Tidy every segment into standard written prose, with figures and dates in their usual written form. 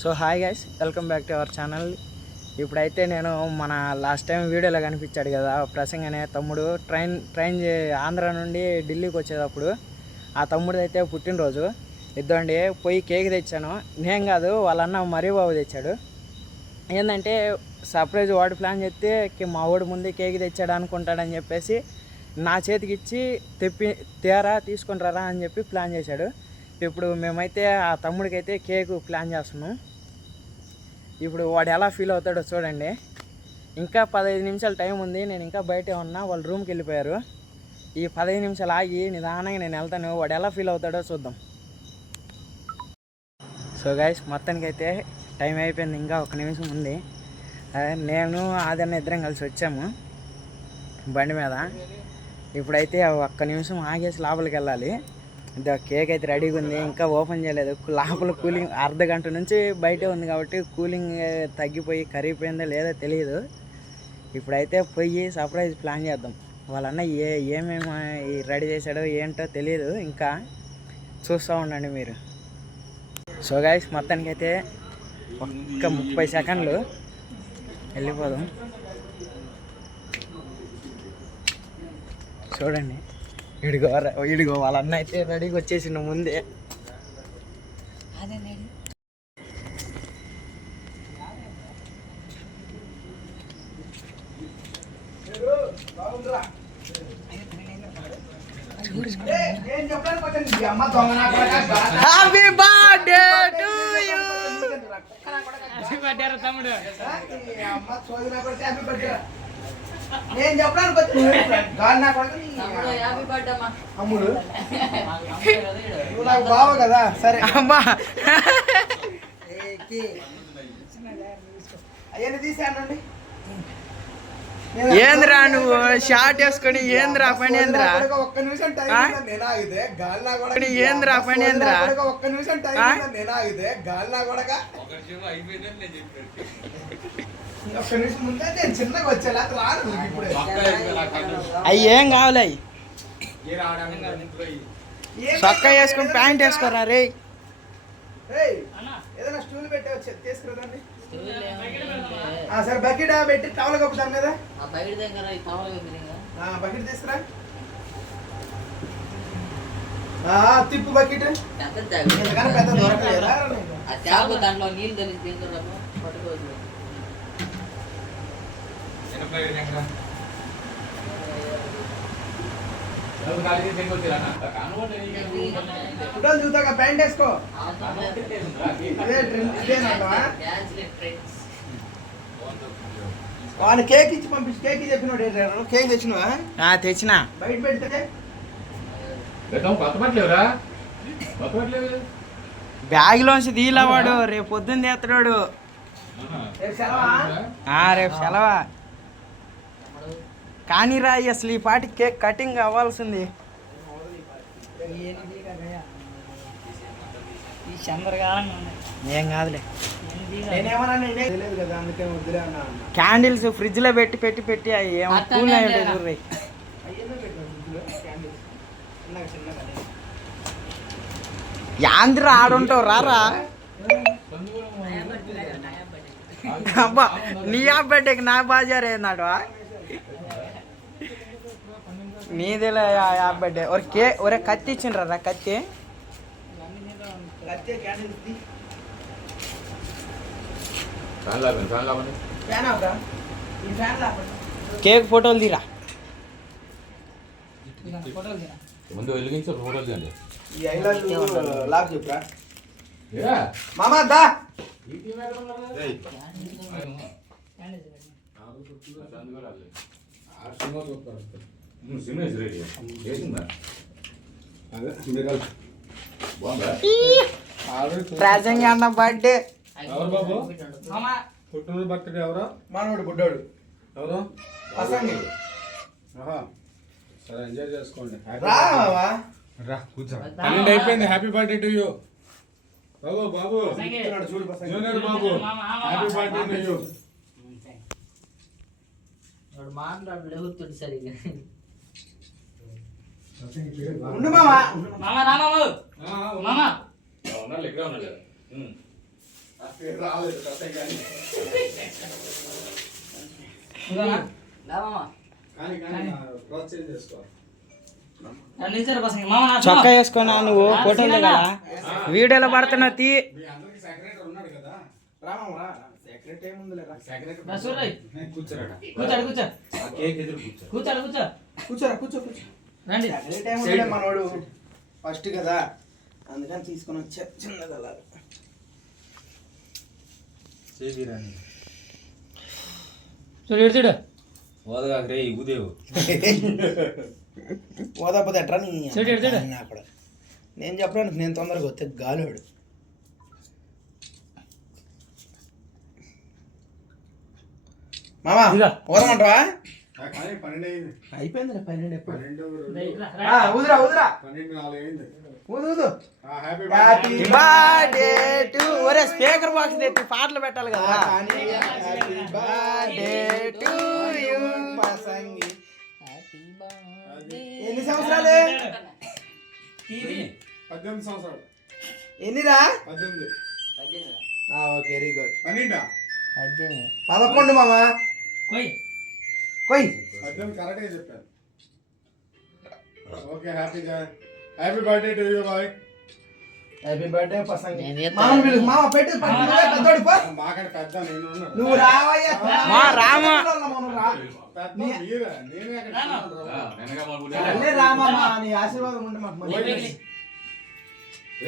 So hi guys, welcome back to our channel. ఇప్పుడైతే నేను మన లాస్ట్ టైం వీడియోలో కనిపించాడు కదా ప్రసంగ్ అనే తమ్ముడు ట్రైన్ ఆంధ్ర నుండి ఢిల్లీకి వచ్చేటప్పుడు ఆ తమ్ముడు అయితే పుట్టినరోజు ఇద్దండి. పోయి కేక్ తెచ్చాను. నేను కాదు, వాళ్ళన్న మరీ బాబు తెచ్చాడు. ఏంటంటే సర్ప్రైజ్ వాడు ప్లాన్ చేస్తే మా వాడు ముందే కేక్ తెచ్చాడు అనుకుంటాడని చెప్పేసి నా చేతికి ఇచ్చి తీసుకొని రారా అని చెప్పి ప్లాన్ చేశాడు. ఇప్పుడు మేమైతే ఆ తమ్ముడికి అయితే కేకు ప్లాన్ చేస్తున్నాం. ఇప్పుడు వాడు ఎలా ఫీల్ అవుతాడో చూడండి. ఇంకా 15 నిమిషాలు టైం ఉంది. నేను ఇంకా బయటే ఉన్నా, వాళ్ళు రూమ్కి వెళ్ళిపోయారు. ఈ 15 నిమిషాలు ఆగి నిదానంగా నేను వెళ్తాను. వాడు ఎలా ఫీల్ అవుతాడో చూద్దాం. సో గైస్, మొత్తానికైతే టైం అయిపోయింది. ఇంకా 1 నిమిషం ఉంది. నేను ఆదరణ ఇద్దరం కలిసి వచ్చాము బండి మీద. ఇప్పుడైతే 1 నిమిషం ఆగేసి లోపలికి వెళ్ళాలి. కేక్ అయితే రెడీగా ఉంది, ఇంకా ఓపెన్ చేయలేదు. లోపల కూలింగ్ అర్ధ గంట నుంచి బయటే ఉంది కాబట్టి కూలింగ్ తగ్గిపోయి కరిగిపోయిందో లేదో తెలియదు. ఇప్పుడైతే పోయి సర్ప్రైజ్ ప్లాన్ చేద్దాం. వాళ్ళన్న ఏమేమి రెడీ చేశాడో ఏంటో తెలియదు, ఇంకా చూస్తూ ఉండండి మీరు. సో గైస్, మొత్తానికైతే 30 సెకండ్లు వెళ్ళిపోదాం. చూడండి, ఇడిగో వాళ్ళన్న అయితే రెడీగా వచ్చేసిండు ముందే. Happy birthday to you. తమ్ముడు నేను చెప్పడానికి అమ్ముడు నాకు బావ కదా. సరే అమ్మా, అవన్నీ తీసేయండి. ఏంద్రా నువ్వు షార్ట్ వేసుకొని ఏంద్రా పని? ఏంద్రా 1 నిమిషం టైం నేనాగితే గాల్లా కూడా ఏంద్రా పని? ఏంద్రా 1 నిమిషం టైం నేనాగితే గాల్లా కూడా 1 నిమిషం ముందే నేను చిన్నగా వచ్చేలా రాను. ఇప్పుడు అవి ఏం కావాలి? అవి చొక్కా వేసుకుని ప్యాంట్ వేసుకోరా రే. ఏదైనా స్టూల్ పెట్టి వచ్చి తీసుకురాదండి. సరే బకెట్ పెట్టి టవల్ కప్పుతాను కదా. బకెట్ తీసుకురా. తిప్పు బకెట్. పెద్ద దొరకలేదా? దాంట్లో నీళ్ళు తెలిసి చూద్దాక ప్యాంట్ వేసుకో. వాడు కేక్ ఇచ్చి పంపించి కేక్ చెప్పినాడు. కేక్ తెచ్చినవా? తెచ్చిన. బయట పెడితే బ్యాగ్ లోంచి తీలా వాడు. రేపు పొద్దున్న తీస్తాడు. రేపు సెలవా కానీ రా. అసలు ఈ పాటి కేక్ కటింగ్ అవ్వాల్సింది. ఏం కాదులే. క్యాండిల్స్ ఫ్రిడ్జ్ లో పెట్టి పెట్టి పెట్టి ఏమో కూల్ అయి ఉంటాయి చూర్రీ. యాంద్ర ఆడుంటావు రారా. అబ్బా, నీ బర్త్డేకి నా బాజారు ఏందాడు. నీదిలే బర్త్డే. ఒరే కత్తి ఇచ్చిండ్రా కత్తి. కేక్ ఫోటోలు తీరా. ముందు వెలిగించి ఫోటోలు తీయండి. మామా దా. ప్రజంగ అన్న బర్త్డే. పుట్టినరోజు బర్త్డే ఎవరు? మనోడు బుడ్డోడు. ఎవరు? సరే, ఎంజాయ్ చేసుకోండి. రా కూర్చో. 12 అయిపోయింది. Happy birthday to you Babu. Babu junior Babu, happy birthday to you. మాట్లాడు సరిగ్గా. ఉండు మామా. మామా రా మామా. మామా ఉన్నాడు, ఇక్కడ ఉన్నాడు. ఆ పేరు రాలేదు కథ కానీ కానీ క్రాస్ చేంజ్ చేసుకో. చొక్కా వేసుకున్నా నువ్వు ఫోటో కదా వీడియోలో పడుతున్నావు తీ. మీ అందరికి సెక్రటరీ ఉన్నాడు కదా. రామా సెక్రటరీ ఏముంది లేదా సెక్రటరీ కూర్చోరాట. ఆ కేక్ ఎదురు కూర్చో. కూర్చోరా కూర్చో సెక్రటరీ ఏముంది మనోడు ఫస్ట్ కదా అందుకని తీసుకొని వచ్చా చిన్నది అలా ఓదగాకరే ఉదేవు ఓదాపోతే ఎట్రా నీ అక్కడ నేను చెప్పడానికి నేను తొందరగా వస్తే గాలోడు మామా ఓదమంటావా కానీ 12 అయింది. అయిపోయింది 12 ఎప్పుడు 12 ఊదురా ఊదురా 12:04 అయింది. ఊదు ఊదు హ్యాపీ హ్యాపీ బర్త్డే టు ఒరే స్పీకర్ బాక్స్ తెచ్చి పాటలు పెట్టాలి కదా హ్యాపీ బర్త్డే టు యు పసంగి ఎన్ని సంవత్సరాలు 18 సంవత్సరాలు. ఎన్నిరా 18. ఓకే వెరీ గుడ్ 12 11 మామా కొయ్ 18 కరెక్ట్గా చెప్పాను. Okay happy birthday to you boy. Happy birthday పసంగి నేను చేస్తా. మామ పిలు మామ పెట్టు పెద్దోడి పో మాకంటే పెద్ద నేను ఉన్నాను. నువ్వు రావయ్యా మా రామ. మనం రా పెద్ద మీరా నేనే అక్కడ ఉన్నాను. అల్లే రామమ్మ నీ ఆశీర్వాదం ఉంటే మాకు మంచిది.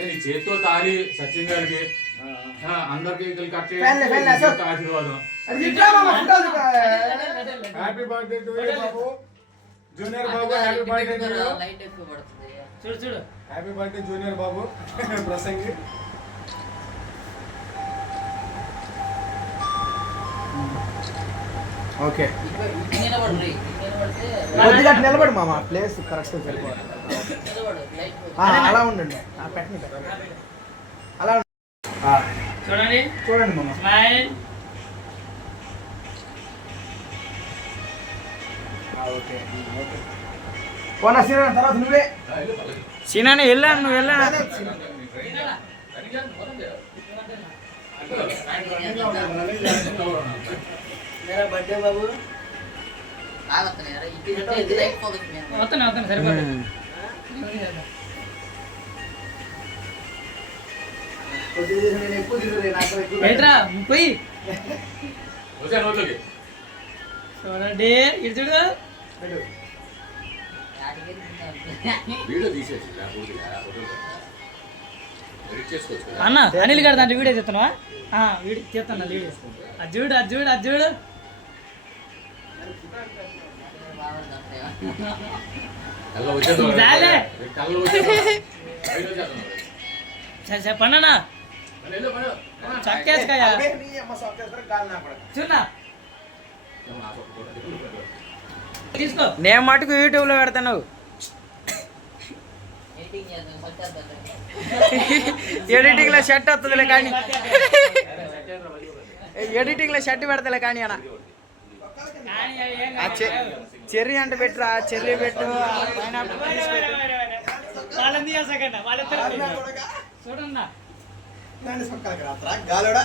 నీ చేతితో తారి సచిన్ గారికి అందరికి కట్ పెన్లే, పెన్లే, అశోక్. ఆశీర్వాదం. అది ఇట్లా మామ ఫోటో చూపి. Happy birthday to you Babu. Junior Babu happy birthday to you. Light ఎక్కువ పడుతుంది. హ్యాపీ బర్త్డే జూనియర్ బాబు ప్రసంగి. ఓకే నిలబడి కొద్దిగా నిలబడు మామ ప్లేస్ కరెక్ట్ సరిపోవాలి నిలబడు లైట్ అలా ఉండండి పెట్టండి అలా చూడండి చూడండి మామ స్మైల్. ఓకే పోనా సీన తర్వాత నువ్వే సీనానే వెళ్ళాను నువ్వు వెళ్ళాను. मेरा बर्थडे बाबू आवत नहीं यार इतनी लाइट फोकस में వస్తాను సరిపోతుంది. కొద్దిగా నేను ఎక్కువ తిరుగుతాను నాకు ఎక్కువ ఏంట్రా పోయి వచ్చా నోట్లోకి. చూడండి ఇటు చూడు. పెట్టు. వీడియో తీసేసి ఎడిట్ చేసుకోవచ్చు కదా. అన్న అనిల్ గారు దాంట్లో వీడియో తీస్తున్నావా? వీడియో తీస్తున్నా వీడియో. అది చూడు అది చూడు అది చూడు. కళ్ళ వచ్చేది జాలే. కళ్ళ వచ్చేది బయట వచ్చేస్తున్నాడు. చెప్పండి అన్న వెళ్ళు, వెళ్ళు. చక్కేసుకోయా అబ్బే, నీ అమ్మ సొక్కేస్తారు, గాలి నా పడదు. చూడన్నా తీసుకో. నేను మటుకు యూట్యూబ్లో పెడతాను. एडिटिंग या तो सकता है ఎడిటింగ్లో షర్ట్ వస్తుందిలే కానీ ఎడిటింగ్లో షర్ట్ పెడతలే కానీ అన్న చెర్రీ అంటే పెట్టురా చెర్రీ పెట్టు చూడన్నా దాన్ని సొక్కలకి రాత్రా, గాలోడా.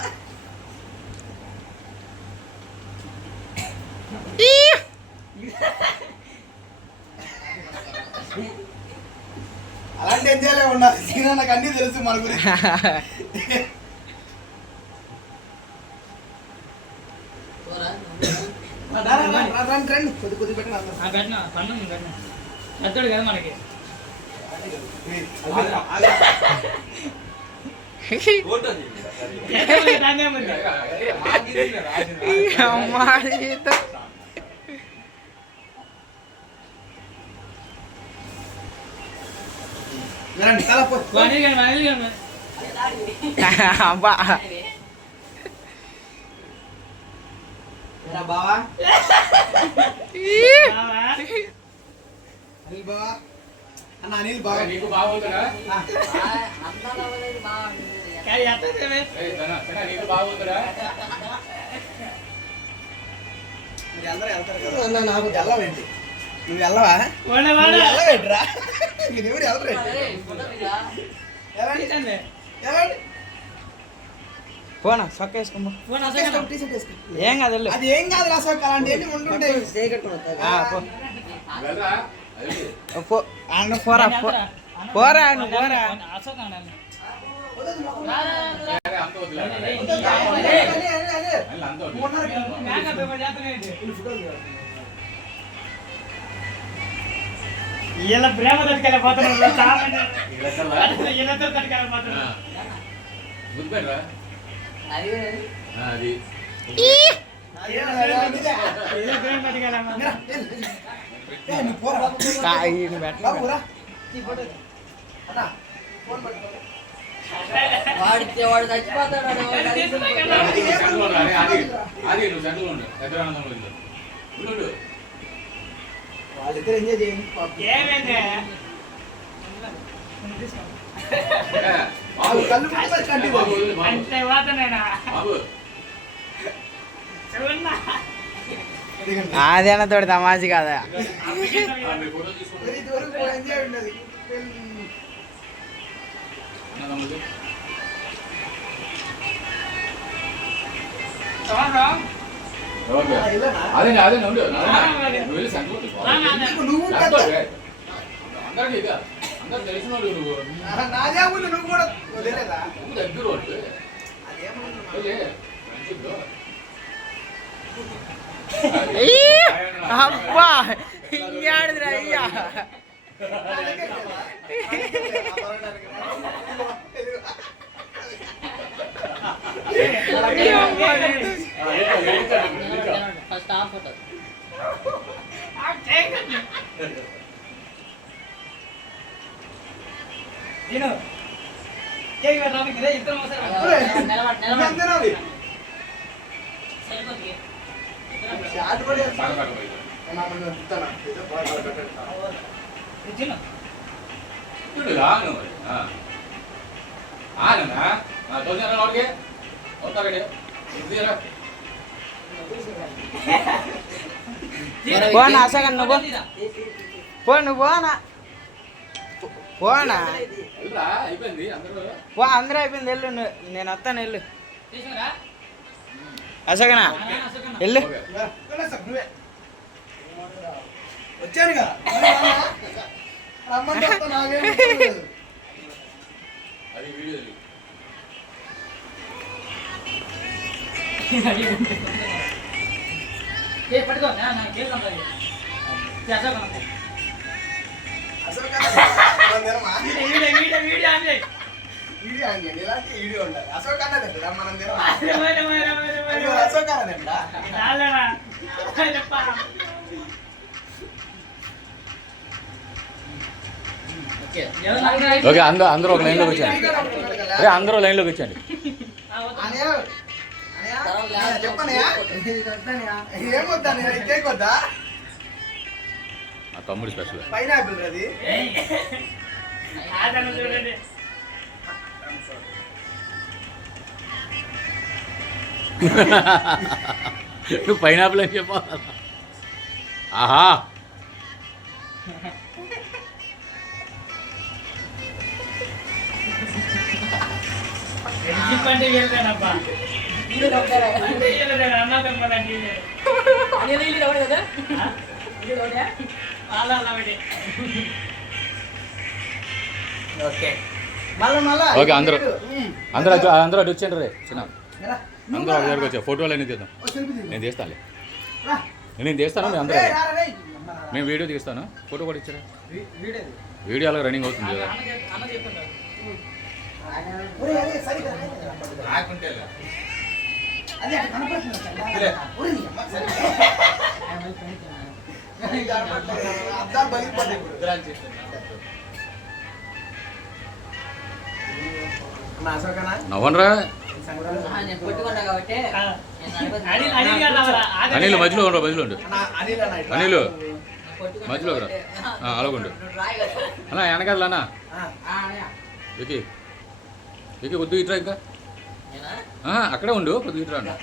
అలాంటి ఎంజాయ్లే ఉండాలి. సీనా నాకు అన్నీ తెలుసు మన గురించి. రండి కొద్ది కొద్ది పెట్టిన పెట్టినా పన్ను పెట్టినా పెద్దోడు కదా మనకి. రండి తల పో. అబ్బా ఏరా బావా అనిల్ బావా అన్న అనిల్ బావా నీకు బాగోతుందా? अंदर वाले बाहर ఏయ్, ధనా, నీకు బాగోతుందా? మీరు అందరూ వెళ్తారు కదా. అన్న నాకు వెళ్ళవేంటి నువ్వు వెళ్ళవా వెళ్ళవేంటిరా మీరు ఎవరు వెళ్ళరేంటి अरे फोटो दिखा ఎలాంటి ఎలాంటి పోనా సొక్క వేసుకో ఏం కాదు వెళ్ళు. అది ఏం కాదు అశోక్, అలాంటివన్నీ ఉంటుంటాయి. పో పో అన్న పోరా పోరా నువ్వు పోరా. అంత వద్దులే. అంత వద్దు. ఇలా ప్రేమ తట్టుకెళ్ళిపోతున్నాడు గుర్తుపెట్టరా అది అది వాడు చచ్చిపోతాడు. సెంటర్లో ఉండు. అది నువ్వు సెంటర్లో ఉండు. ఎదురానందంలో ఉండు. వాళ్ళిద్దరు ఎంజాయ్ చేయండి. వాళ్ళు కళ్ళు మూసుకొని కంటిన్యూ చేయండి. బాబు అదేనా తోడు తమాషి కాదా. మీ ఫోటో తీసుకుంటా. ఇదివరకు ఎంజాయ్ ఉండదు. అదే అదే ఉండు. నువ్వు వెళ్ళి సెంటర్లో తీసుకో. నువ్వు అందరికీ ఇక అందరు తెలిసిన వాళ్ళు నువ్వు నాదే ముందు నువ్వు కూడా వదిలేదా? దగ్గర వాళ్ళు అబ్బా ఇంకేడిదిరా అయ్యా. ఫస్ట్ హాఫ్ ఫోటో అంతేనాది? షాట్ కూడా వేస్తాను. నాకు చెప్తాను. ఏదో బాగా పెట్టండి. పోనా అసగన్ నువ్వు పో నువ్వు పోనా పోనా అయిపోయింది అందరూ పో అందరూ అయిపోయింది వెళ్ళు నేను వస్తాను వెళ్ళు అసగనా వెళ్ళు. నువ్వే వచ్చానుగా రమ్మంటే వస్తా, నాకేం లేదు. అది వీడియో అసలు వీడియో అండి, ఇలాంటి వీడియో ఉండాలి. అసలు కన్నదండి మనం తిన అసలు కన్నదండి. ఓకే అందరూ ఒక లైన్లోకి వచ్చాండి. అందరూ లైన్లోకి వచ్చాండి. చెప్పనయా ఏమొద్దా, కేక్ వద్దా? మా తమ్ముడు స్పెషల్ పైనాపిల్ అది. నువ్వు పైనాపిల్ అని చెప్పా. ఆహా ఓకే అందరూ అందరూ అందరూ అటు వచ్చాను రే చిన్న అందరూ ఒక దగ్గరకు వచ్చా. ఫోటోలు అన్నీ తీద్దాం. నేను తీస్తానులే, నేను తీస్తాను. మేము అందరూ మేము వీడియో తీస్తాను. ఫోటో కూడా ఇచ్చారా? వీడియో అలా రన్నింగ్ అవుతుంది కదా. నవ్వనరా అనిల్ మధ్యలో ఉండవు, మధ్యలో ఉండు. అనిల్ మధ్యలో రా, అలాగుండు అన్నా. వెనకాల అన్నా వికి వికి కొద్దిగా ఇట్రా. ఇంకా అక్కడే ఉండు, కొద్దిగా ఇట్రా అన్న.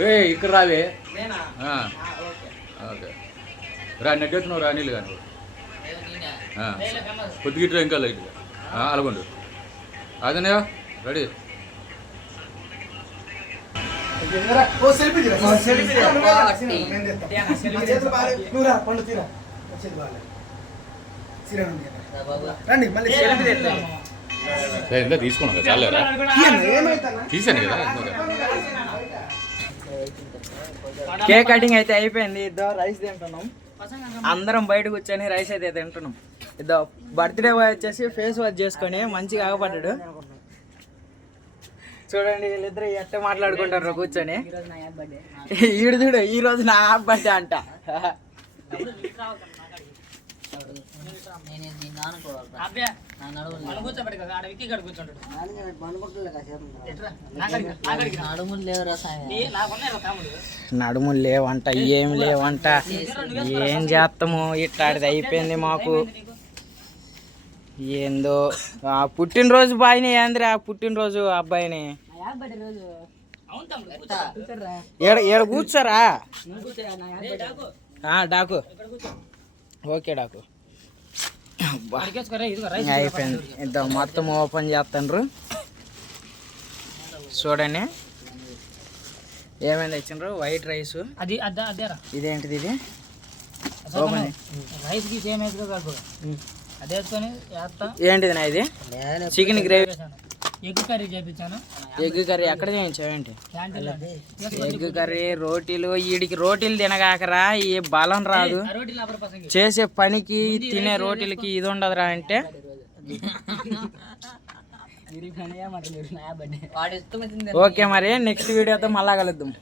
రే ఇక్కడ రావే. ఓకే రా, నెగ్గెత్తున్నావు రా అనిల్ కానీ. కొద్దిగా ఇట్రా ఇంకా లైట్గా అలాగుండు. అదనే రెడీ. ఓ సెల్ఫీ తీరా సెల్ఫీ తీరా నువ్వు రా పండు తీరా వచ్చేది బాగా రండి మళ్ళీ సెల్ఫీ తీద్దాం ఎంత తీసుకున్నాం కదా చాలేరా తీసాను కదా కేక్ కటింగ్ అయితే అయిపోయింది. ఇద్దో రైస్ తింటున్నాం, అందరం బయట కూర్చొని రైస్ అయితే తింటున్నాం. ఇద్దో బర్త్డే బాయ్ వచ్చేసి ఫేస్ వాష్ చేసుకొని మంచిగా ఆగపడ్డాడు. చూడండి వీళ్ళిద్దరు ఎట్ట మాట్లాడుకుంటారు కూర్చొని. ఈడు చూడు ఈ రోజు నా బర్త్డే అంట. నడుములు లేవంట, ఏం లేవంట, ఏం చేస్తాము ఇట్లాంటిది అయిపోయింది మాకు. ఏందో పుట్టినరోజు బాయ్ని ఏందిరా పుట్టినరోజు అబ్బాయిని ఏడ కూర్చోరా డాకు. ఓకే డాకు. అయిపోయింది. ఇద్దరు మొత్తం ఓపెన్ చేస్తాండ్రు. చూడండి ఏమైంది ఇచ్చిండ్రు. వైట్ రైస్, అది ఇదేంటిది ఇది ఓపెన్ ఏంటిది నా ఇది చికెన్ గ్రేవీ, ఎగ్ కర్రీ చేయించాను. ఎగ్ కర్రీ ఎక్కడ చేయించావేంటి? Egg curry, రోటీలు. వీడికి రోటీలు తినగాకరా ఈ బలం రాదు, చేసే పనికి తినే రోటీలకి ఇది ఉండదురా అంటే. ఓకే మరి నెక్స్ట్ వీడియోతో మళ్ళా కలుద్దాం.